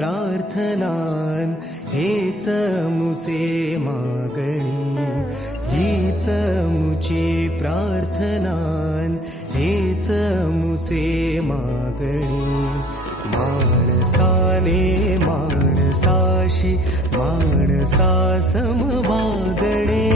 प्रार्थनान हेच मुचे मागणी, हीच मुची प्रार्थनान हेच मुचे मागणी. माणसाने माणसाशी माणसा सम वागणे,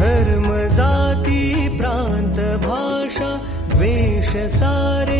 धर्म जाती प्रांत भाषा द्वेष सारे